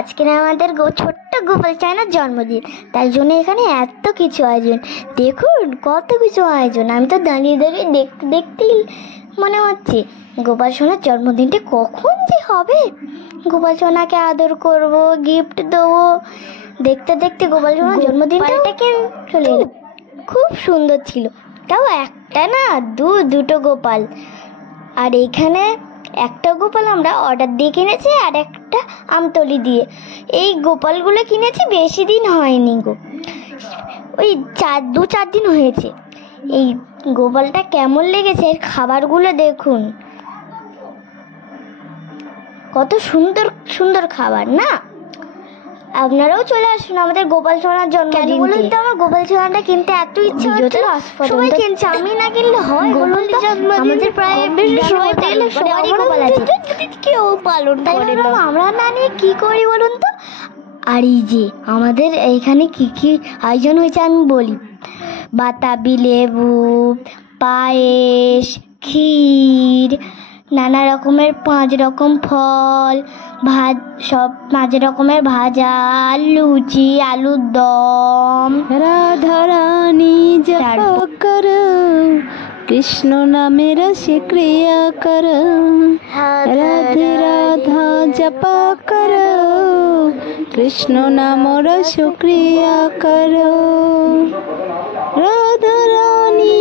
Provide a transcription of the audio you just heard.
আজকে আমাদের ছোট্ট গোপাল চায়নার জন্মদিন, তাই জন্য এখানে এত কিছু আয়োজন। দেখুন কত কিছু আয়োজন, আমি তো দাঁড়িয়ে দাঁড়িয়ে দেখতে দেখতেই মনে হচ্ছে গোপাল সোনার জন্মদিনটা কখন যে হবে। গোপাল সোনাকে আদর করব, গিফট দেবো, দেখতে দেখতে গোপাল সোনার জন্মদিনটাকে চলে এলো। খুব সুন্দর ছিল, তাও একটা না দুটো গোপাল। আর এইখানে একটা গোপাল আমরা অর্ডার দিয়ে কিনেছি, আর একটা আমতলি দিয়ে। এই গোপালগুলো কিনেছি বেশি দিন হয়নি গো, ওই 4 দিন হয়েছে। এই গোপালটা কেমন লেগেছে, এর খাবারগুলো দেখুন, কত সুন্দর সুন্দর খাবার না। আপনারাও চলে আসুন আমাদের গোপাল সোনার জন্মদিন। বলুন তো আমার গোপাল সোনাটা কিনতে এত ইচ্ছা হচ্ছে, সবাই কিনছে, আমি না কিনলে হয়? বলুন তো, আমাদের প্রায় সবাই সবারই গোপাল আছে, কেউ পালন করে না, আমরা না নিয়ে কি করি বলুন তো। আর এই যে আমাদের এইখানে কি কি আয়োজন হয়েছে আমি বলি। বাতাবি লেবু, পায়েস, ক্ষীর, নানা রকমের 5 রকম ফল, সব 5 রকমের ভাজা, লুচি, আলুর দম। রাধা রানী জপ করো, কৃষ্ণ নামে রস ক্রিয়া করো, রাধে রাধা জপ করো, কৃষ্ণ নাম রস ক্রিয়া করো। রাধা রানী